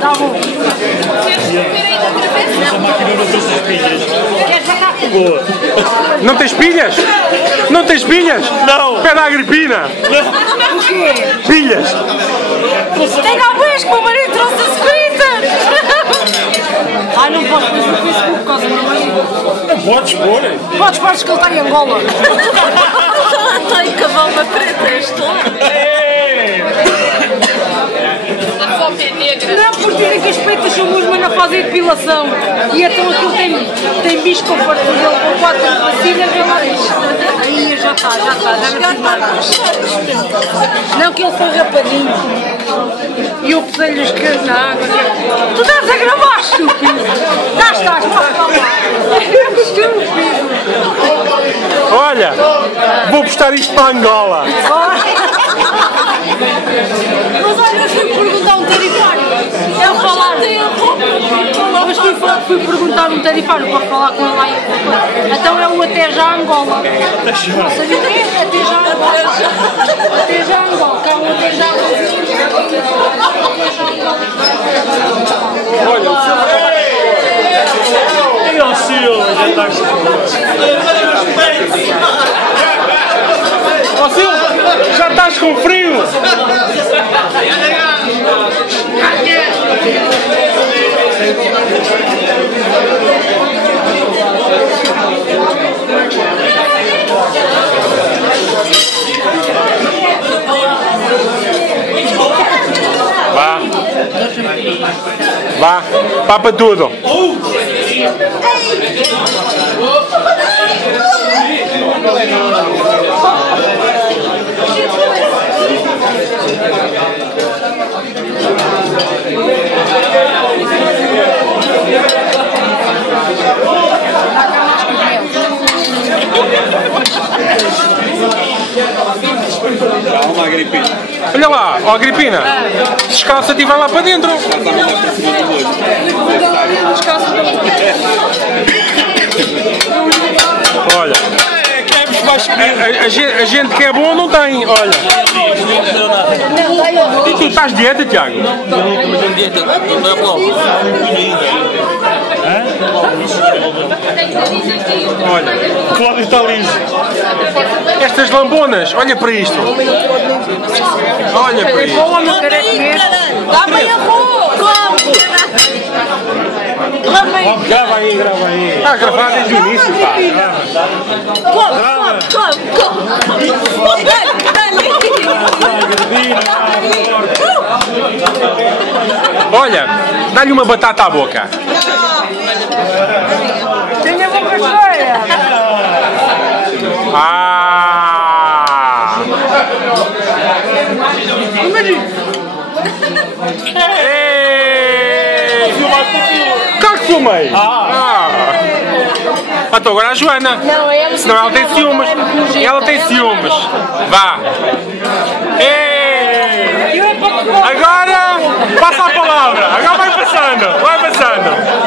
Tá bom. Queres macaco? Boa. Não tens pilhas? Não tens pilhas? Não. Pede à Agripina. O quê? Pilhas. Tem a vez que o meu marido trouxe a scooter! Ai, não posso pôr no Facebook por causa do meu marido. Não podes pôr. Podes que ele está em Angola. Está em cavalo preta este A fome é negra. Não, porque dizem que as peitas são boas, mas não fazem depilação. E então aquilo tem bicho com fartura dele com 4 vacinas e mais. Aí já está, já não preciso mais nada. Não, que ele foi rapadinho. E eu pesei-lhes que na água. Tu estás a gravar, estúpido! Estás, é estúpido! Olha, vou postar isto para Angola. Mas olha, eu fui perguntar um tarifário. Ele falar. Mas fui perguntar um tarifário para falar com ele lá em. Então é o Até Já Angola. Não sabia o que é? Até Já Angola. Até Já Angola. Cá o Até Já Olha o Silva, já está Ó Silva, já estás com frio? Vá. Vá, papa tudo. Calma, Agripina. Olha lá, ó Agripina, descalça-te e vai lá para dentro. Olha, a gente que é bom não tem, olha. E tu estás de dieta, Tiago? Olha, Cláudio está liso. estas lambonas, olha para isto. Olha para isto. Dá-me arroz! Grava aí, grava aí. Está a gravar desde o início, pá. Olha, dá-lhe uma batata à boca. Tem a boca cheia! Ah! Claro que filmei! Então agora a Joana. Não, é Senão ela tem ciúmes. Ela tem ciúmes. Vá. Agora passa a palavra. Agora vai passando. Vai passando.